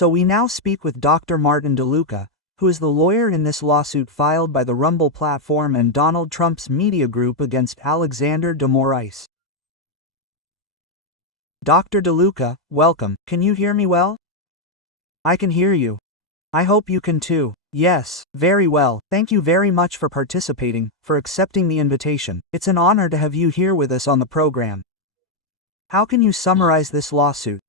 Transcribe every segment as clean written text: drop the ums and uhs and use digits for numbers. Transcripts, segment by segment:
So we now speak with Dr. Martin DeLuca, who is the lawyer in this lawsuit filed by the Rumble platform and Donald Trump's media group against Alexander de Moraes. Dr. DeLuca, welcome. Can you hear me well? I can hear you. I hope you can too. Yes, very well. Thank you very much for participating, for accepting the invitation. It's an honor to have you here with us on the program. How can you summarize this lawsuit?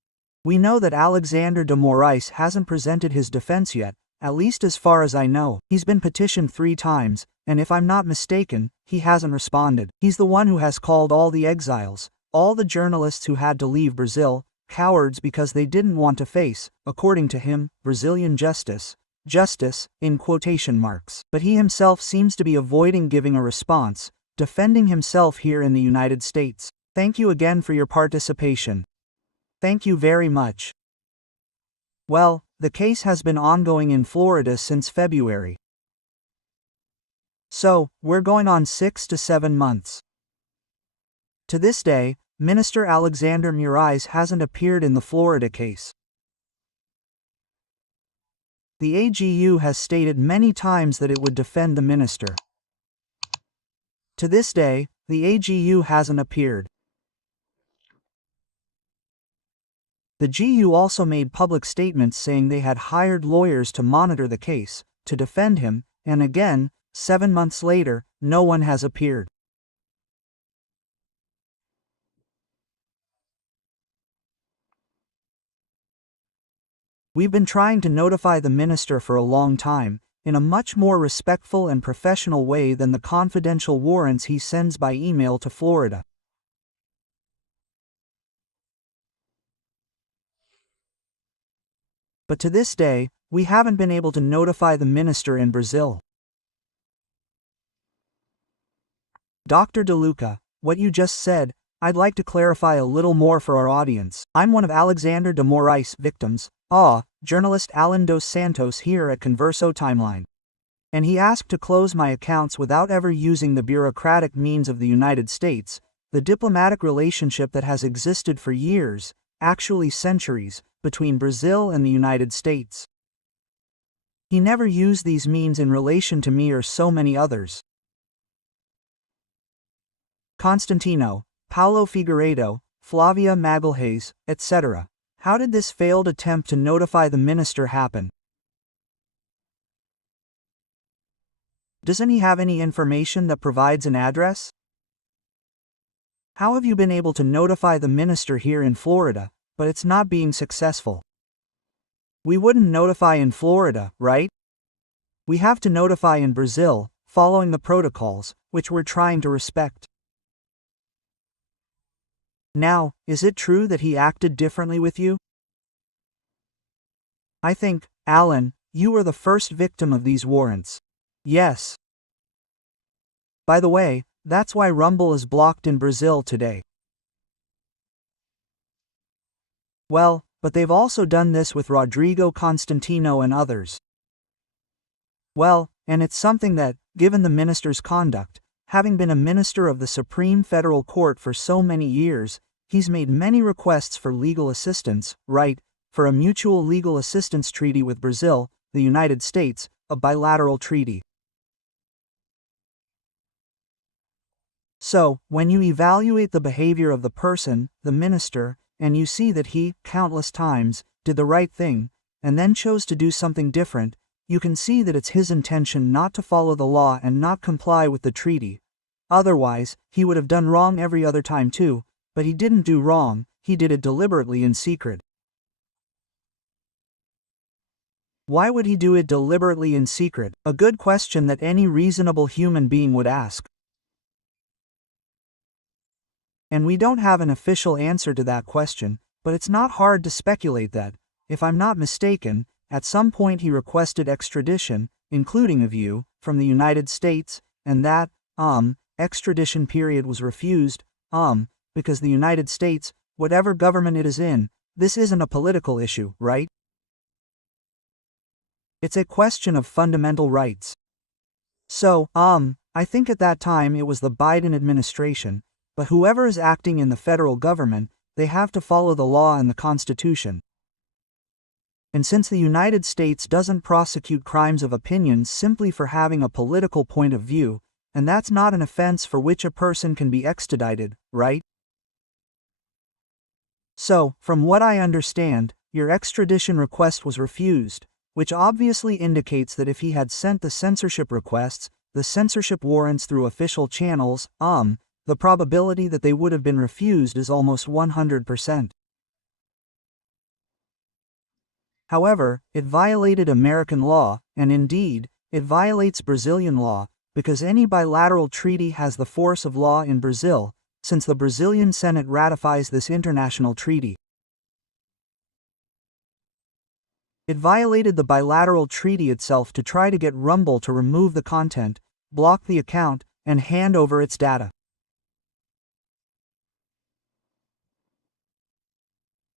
We know that Alexander de Moraes hasn't presented his defense yet, at least as far as I know. He's been petitioned 3 times, and if I'm not mistaken, he hasn't responded. He's the one who has called all the exiles, all the journalists who had to leave Brazil, cowards because they didn't want to face, according to him, Brazilian justice in quotation marks. But he himself seems to be avoiding giving a response, defending himself here in the United States. Thank you again for your participation. Thank you very much. Well, the case has been ongoing in Florida since February. So, we're going on 6 to 7 months. To this day, Minister Alexander Moraes hasn't appeared in the Florida case. The AGU has stated many times that it would defend the minister. To this day, the AGU hasn't appeared. The GU also made public statements saying they had hired lawyers to monitor the case, to defend him, and again, 7 months later, no one has appeared. We've been trying to notify the minister for a long time, in a much more respectful and professional way than the confidential warrants he sends by email to Florida. But to this day, we haven't been able to notify the minister in Brazil. Dr. DeLuca, what you just said, I'd like to clarify a little more for our audience. I'm one of Alexander de Moraes' victims, journalist Allan dos Santos here at Converso Timeline. And he asked to close my accounts without ever using the bureaucratic means of the United States, the diplomatic relationship that has existed for years, actually centuries, between Brazil and the United States. He never used these means in relation to me or so many others. Constantino, Paulo Figueiredo, Flavia Magalhães, etc. How did this failed attempt to notify the minister happen? Doesn't he have any information that provides an address? How have you been able to notify the minister here in Florida, but it's not being successful? We wouldn't notify in Florida, right? We have to notify in Brazil, following the protocols, which we're trying to respect. Now, is it true that he acted differently with you? I think, Allan, you were the first victim of these warrants. Yes. By the way, that's why Rumble is blocked in Brazil today. Well, but they've also done this with Rodrigo Constantino and others. Well, and it's something that, given the minister's conduct, having been a minister of the Supreme Federal Court for so many years, he's made many requests for legal assistance, right, for a mutual legal assistance treaty with Brazil, the United States, a bilateral treaty. So, when you evaluate the behavior of the person, the minister, and you see that he, countless times, did the right thing, and then chose to do something different, you can see that it's his intention not to follow the law and not comply with the treaty. Otherwise, he would have done wrong every other time too, but he didn't do wrong, he did it deliberately in secret. Why would he do it deliberately in secret? A good question that any reasonable human being would ask. And we don't have an official answer to that question, but it's not hard to speculate that, if I'm not mistaken, at some point he requested extradition, including of you, from the United States, and that, extradition period was refused, because the United States, whatever government it is in, this isn't a political issue, right? It's a question of fundamental rights. So, I think at that time it was the Biden administration, but whoever is acting in the federal government, they have to follow the law and the Constitution. And since the United States doesn't prosecute crimes of opinion simply for having a political point of view, and that's not an offense for which a person can be extradited, right? So, from what I understand, your extradition request was refused, which obviously indicates that if he had sent the censorship requests, the censorship warrants through official channels, the probability that they would have been refused is almost 100%. However, it violated American law, and indeed, it violates Brazilian law, because any bilateral treaty has the force of law in Brazil, since the Brazilian Senate ratifies this international treaty. It violated the bilateral treaty itself to try to get Rumble to remove the content, block the account, and hand over its data.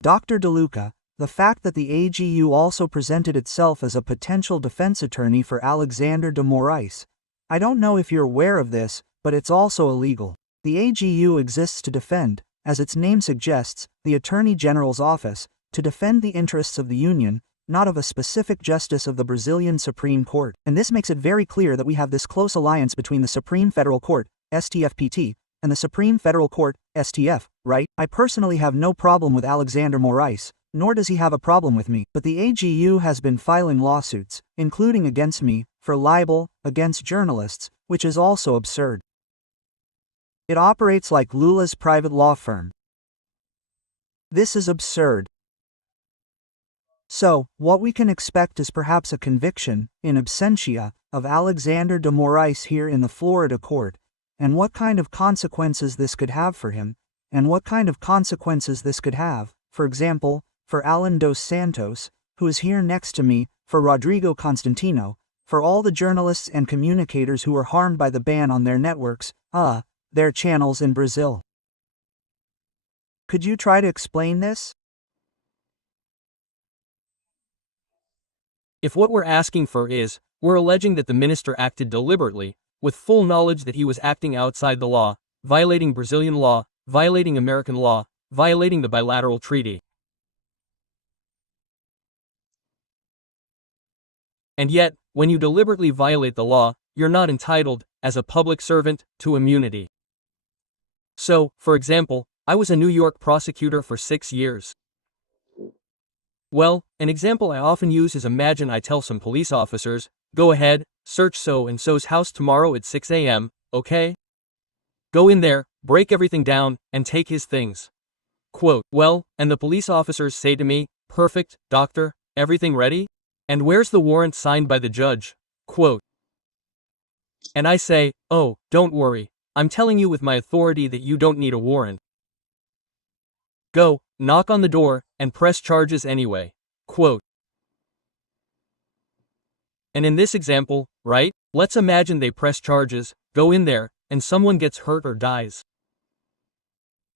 Dr. DeLuca, the fact that the AGU also presented itself as a potential defense attorney for Alexander de Moraes. I don't know if you're aware of this, but it's also illegal. The AGU exists to defend, as its name suggests, the Attorney General's office, to defend the interests of the Union, not of a specific justice of the Brazilian Supreme Court. And this makes it very clear that we have this close alliance between the Supreme Federal Court, STFPT, and the Supreme Federal Court, STF, right? I personally have no problem with Alexander Moraes, nor does he have a problem with me, but the AGU has been filing lawsuits, including against me, for libel, against journalists, which is also absurd. It operates like Lula's private law firm. This is absurd. So, what we can expect is perhaps a conviction, in absentia, of Alexander de Moraes here in the Florida court, and what kind of consequences this could have for him, and what kind of consequences this could have, for example, for Allan dos Santos, who is here next to me, for Rodrigo Constantino, for all the journalists and communicators who were harmed by the ban on their networks, their channels in Brazil. Could you try to explain this? If what we're asking for is, we're alleging that the minister acted deliberately, with full knowledge that he was acting outside the law, violating Brazilian law, violating American law, violating the bilateral treaty. And yet, when you deliberately violate the law, you're not entitled, as a public servant, to immunity. So, for example, I was a New York prosecutor for 6 years. Well, an example I often use is imagine I tell some police officers, go ahead, search so-and-so's house tomorrow at 6 a.m., okay? Go in there, break everything down, and take his things. Quote, well, and the police officers say to me, perfect, doctor, everything ready? And where's the warrant signed by the judge? Quote. And I say, oh, don't worry, I'm telling you with my authority that you don't need a warrant. Go, knock on the door, and press charges anyway. Quote. And in this example, right, let's imagine they press charges, go in there, and someone gets hurt or dies.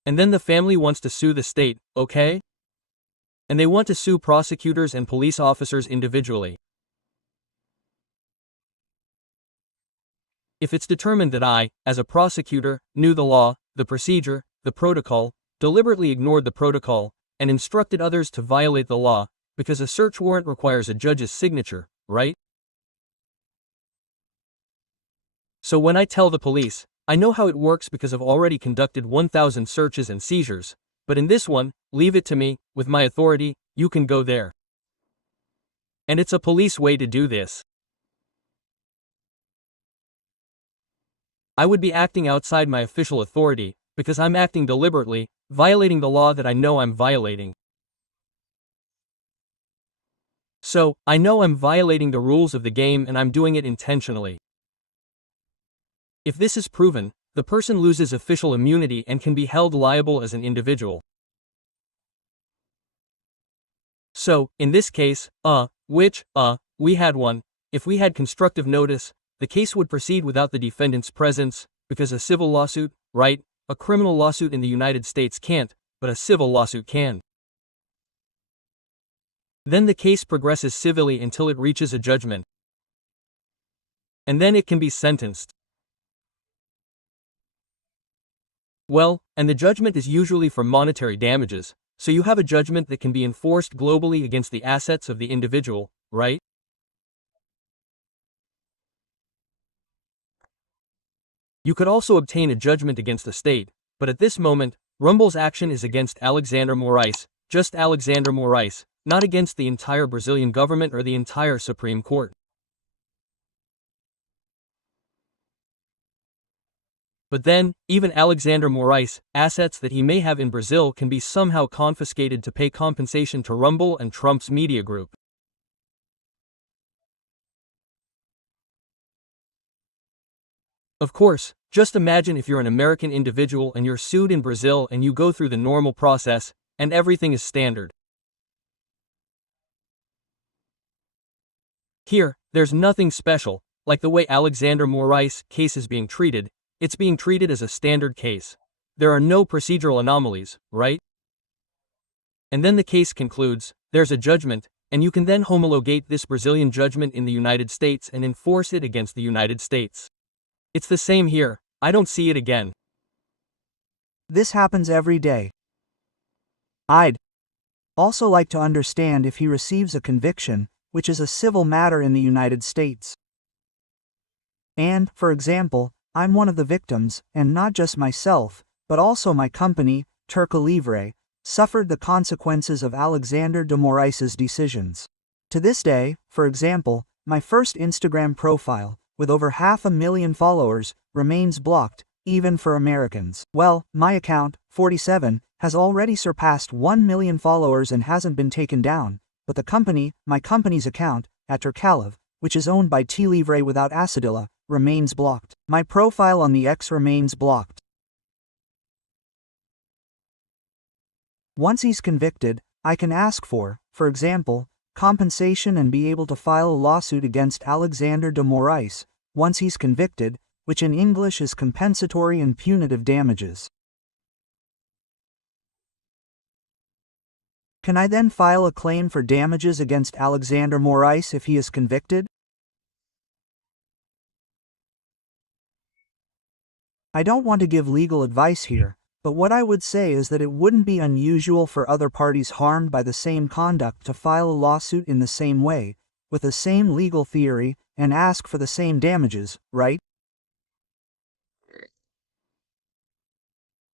And then the family wants to sue the state, okay? And they want to sue prosecutors and police officers individually. If it's determined that I, as a prosecutor, knew the law, the procedure, the protocol, deliberately ignored the protocol, and instructed others to violate the law, because a search warrant requires a judge's signature, right? So when I tell the police, I know how it works because I've already conducted 1,000 searches and seizures, but in this one, leave it to me, with my authority, you can go there. And it's a police way to do this. I would be acting outside my official authority, because I'm acting deliberately, violating the law that I know I'm violating. So, I know I'm violating the rules of the game and I'm doing it intentionally. If this is proven, the person loses official immunity and can be held liable as an individual. So, in this case, we had one, if we had constructive notice, the case would proceed without the defendant's presence, because a civil lawsuit, right, a criminal lawsuit in the United States can't, but a civil lawsuit can. Then the case progresses civilly until it reaches a judgment. And then it can be sentenced. Well, and the judgment is usually for monetary damages, So you have a judgment that can be enforced globally against the assets of the individual, right? You could also obtain a judgment against the state, but at this moment, Rumble's action is against Alexandre Moraes, just Alexandre Moraes, not against the entire Brazilian government or the entire Supreme Court. But then, even Alexandre Moraes' assets that he may have in Brazil can be somehow confiscated to pay compensation to Rumble and Trump's media group. Of course, just imagine if you're an American individual and you're sued in Brazil and you go through the normal process, and everything is standard. Here, there's nothing special, like the way Alexandre Moraes' case is being treated. It's being treated as a standard case. There are no procedural anomalies, right? And then the case concludes, there's a judgment, and you can then homologate this Brazilian judgment in the United States and enforce it against the United States. It's the same here, I don't see it again. This happens every day. I'd also like to understand if he receives a conviction, which is a civil matter in the United States. And, for example, I'm one of the victims, and not just myself, but also my company, Turco Livre, suffered the consequences of Alexandre de Moraes' decisions. To this day, for example, my first Instagram profile, with over 500,000 followers, remains blocked, even for Americans. Well, my account, 47, has already surpassed 1 million followers and hasn't been taken down, but my company's account, at Turcaliv, which is owned by T Livre without Acidilla, remains blocked. My profile on the X remains blocked. Once he's convicted, I can ask for example, compensation and be able to file a lawsuit against Alexandre de Moraes, once he's convicted, which in English is compensatory and punitive damages. Can I then file a claim for damages against Alexandre Moraes if he is convicted? I don't want to give legal advice here, but what I would say is that it wouldn't be unusual for other parties harmed by the same conduct to file a lawsuit in the same way, with the same legal theory, and ask for the same damages, right?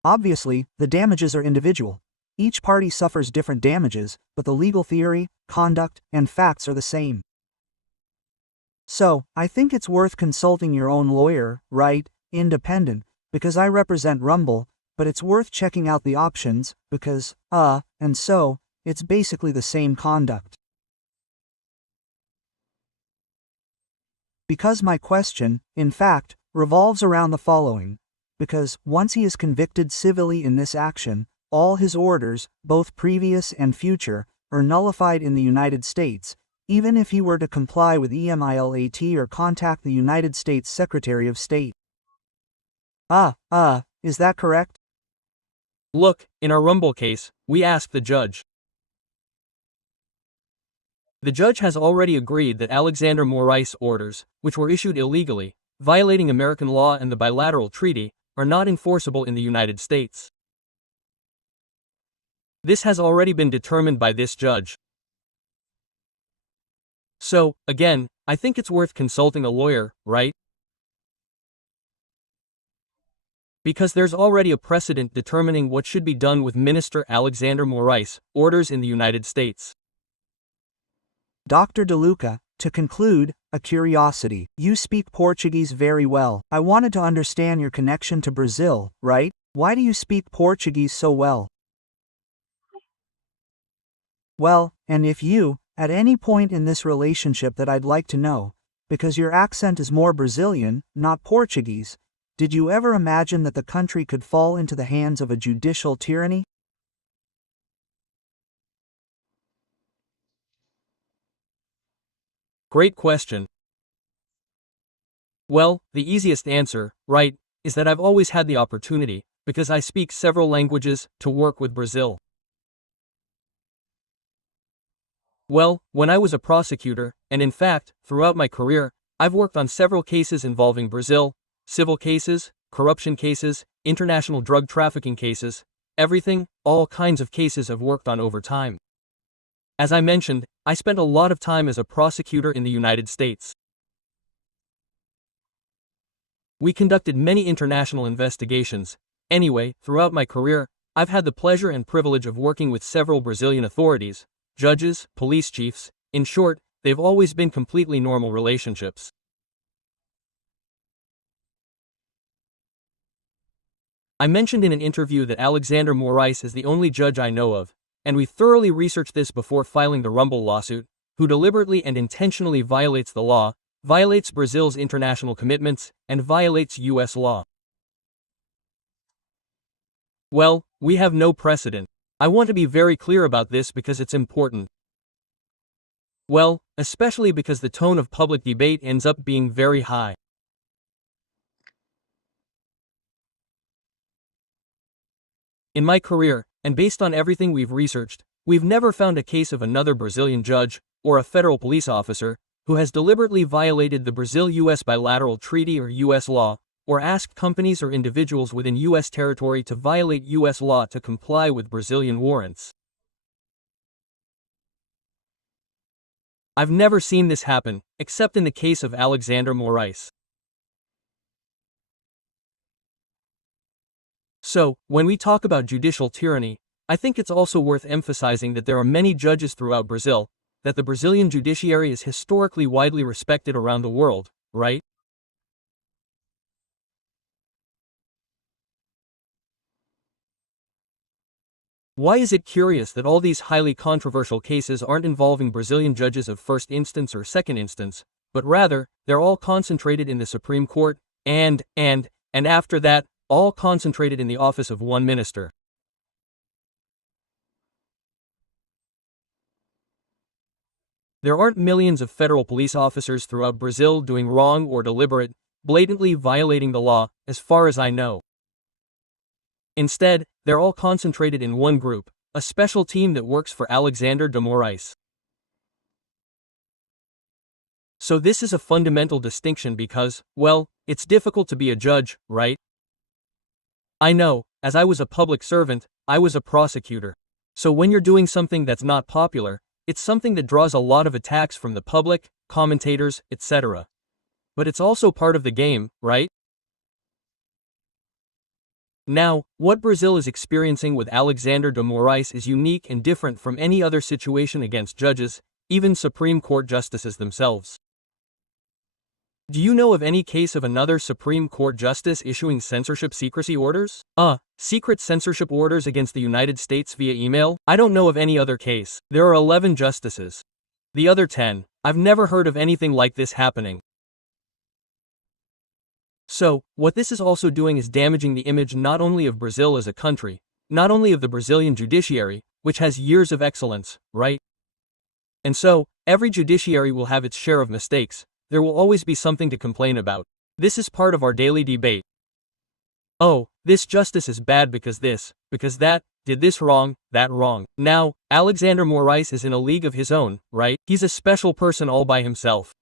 Obviously, the damages are individual. Each party suffers different damages, but the legal theory, conduct, and facts are the same. So, I think it's worth consulting your own lawyer, right, independent, because I represent Rumble, but it's worth checking out the options, because, and so, it's basically the same conduct. Because my question, in fact, revolves around the following. Because, once he is convicted civilly in this action, all his orders, both previous and future, are nullified in the United States, even if he were to comply with EMILAT or contact the United States Secretary of State. Is that correct? Look, in our Rumble case, we asked the judge. The judge has already agreed that Alexandre Moraes' orders, which were issued illegally, violating American law and the bilateral treaty, are not enforceable in the United States. This has already been determined by this judge. So, again, I think it's worth consulting a lawyer, right? Because there's already a precedent determining what should be done with Minister Alexandre Moraes' orders in the United States. Dr. DeLuca, to conclude, a curiosity. You speak Portuguese very well. I wanted to understand your connection to Brazil, right? Why do you speak Portuguese so well? Well, and if you, at any point in this relationship that I'd like to know, because your accent is more Brazilian, not Portuguese, did you ever imagine that the country could fall into the hands of a judicial tyranny? Great question. Well, the easiest answer, right, is that I've always had the opportunity, because I speak several languages, to work with Brazil. Well, when I was a prosecutor, and in fact, throughout my career, I've worked on several cases involving Brazil, civil cases, corruption cases, international drug trafficking cases, everything, all kinds of cases I've worked on over time. As I mentioned, I spent a lot of time as a prosecutor in the United States. We conducted many international investigations. Anyway, throughout my career, I've had the pleasure and privilege of working with several Brazilian authorities, judges, police chiefs. In short, they've always been completely normal relationships. I mentioned in an interview that Alexander Moraes is the only judge I know of, and we thoroughly researched this before filing the Rumble lawsuit, who deliberately and intentionally violates the law, violates Brazil's international commitments, and violates U.S. law. Well, we have no precedent. I want to be very clear about this because it's important. Well, especially because the tone of public debate ends up being very high. In my career, and based on everything we've researched, we've never found a case of another Brazilian judge, or a federal police officer, who has deliberately violated the Brazil-US bilateral treaty or U.S. law, or asked companies or individuals within U.S. territory to violate U.S. law to comply with Brazilian warrants. I've never seen this happen, except in the case of Alexander Moraes. So, when we talk about judicial tyranny, I think it's also worth emphasizing that there are many judges throughout Brazil, that the Brazilian judiciary is historically widely respected around the world, right? Why is it curious that all these highly controversial cases aren't involving Brazilian judges of first instance or second instance, but rather, they're all concentrated in the Supreme Court, and after that, all concentrated in the office of one minister? There aren't millions of federal police officers throughout Brazil doing wrong or deliberate, blatantly violating the law, as far as I know. Instead, they're all concentrated in one group, a special team that works for Alexander de Moraes. So this is a fundamental distinction because, well, it's difficult to be a judge, right? I know, as I was a public servant, I was a prosecutor. So when you're doing something that's not popular, it's something that draws a lot of attacks from the public, commentators, etc. But it's also part of the game, right? Now, what Brazil is experiencing with Alexander de Moraes is unique and different from any other situation against judges, even Supreme Court justices themselves. Do you know of any case of another Supreme Court justice issuing censorship secrecy orders? Secret censorship orders against the United States via email? I don't know of any other case. There are 11 justices. The other 10, I've never heard of anything like this happening. So, what this is also doing is damaging the image not only of Brazil as a country, not only of the Brazilian judiciary, which has years of excellence, right? And so, every judiciary will have its share of mistakes. There will always be something to complain about. This is part of our daily debate. Oh, this justice is bad because this, because that, did this wrong, that wrong. Now, Alexander Moraes is in a league of his own, right? He's a special person all by himself.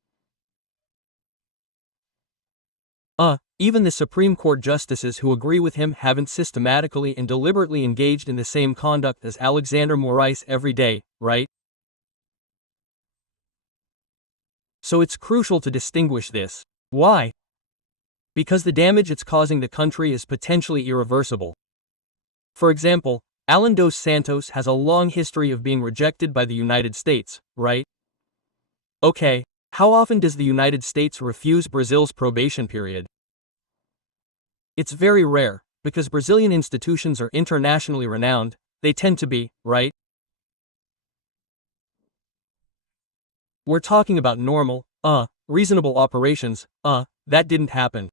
Even the Supreme Court justices who agree with him haven't systematically and deliberately engaged in the same conduct as Alexander Moraes every day, right? So it's crucial to distinguish this. Why? Because the damage it's causing the country is potentially irreversible. For example, Allan dos Santos has a long history of being rejected by the United States, right? Okay, how often does the United States refuse Brazil's probation period? It's very rare, because Brazilian institutions are internationally renowned, they tend to be, right? We're talking about normal, reasonable operations, that didn't happen.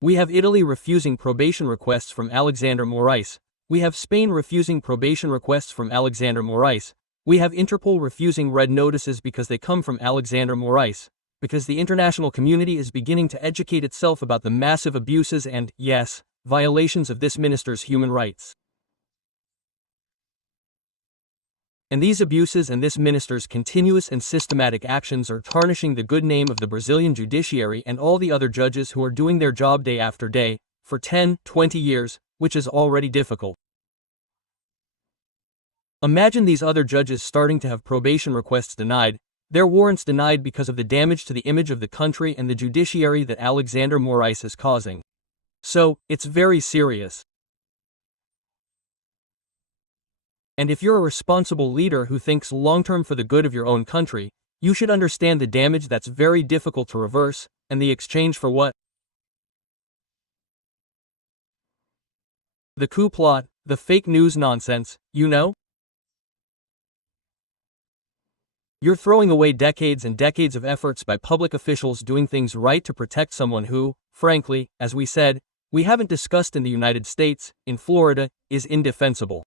We have Italy refusing probation requests from Alexander Moraes. We have Spain refusing probation requests from Alexander Moraes. We have Interpol refusing red notices because they come from Alexander Moraes. Because the international community is beginning to educate itself about the massive abuses and, yes, violations of this minister's human rights. And these abuses and this minister's continuous and systematic actions are tarnishing the good name of the Brazilian judiciary and all the other judges who are doing their job day after day, for 10, 20 years, which is already difficult. Imagine these other judges starting to have probation requests denied, their warrants denied because of the damage to the image of the country and the judiciary that Alexander Moraes is causing. So, it's very serious. And if you're a responsible leader who thinks long-term for the good of your own country, you should understand the damage that's very difficult to reverse, and the exchange for what? The coup plot, the fake news nonsense, you know? You're throwing away decades and decades of efforts by public officials doing things right to protect someone who, frankly, as we said, we haven't discussed in the United States, in Florida, is indefensible.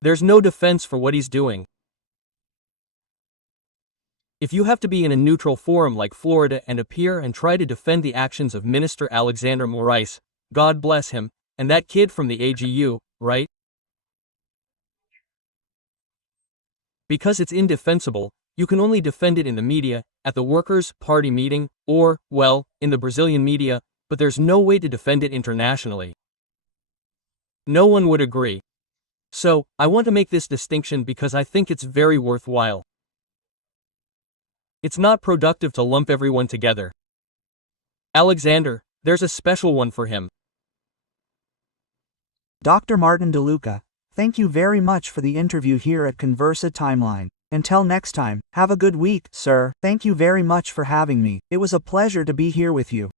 There's no defense for what he's doing. If you have to be in a neutral forum like Florida and appear and try to defend the actions of Minister Alexander Moraes, God bless him, and that kid from the AGU, right? Because it's indefensible, you can only defend it in the media, at the Workers' Party meeting, or, well, in the Brazilian media, but there's no way to defend it internationally. No one would agree. So, I want to make this distinction because I think it's very worthwhile. It's not productive to lump everyone together. Alexander, there's a special one for him. Dr. Martin DeLuca, thank you very much for the interview here at Conversa Timeline. Until next time, have a good week, sir. Thank you very much for having me. It was a pleasure to be here with you.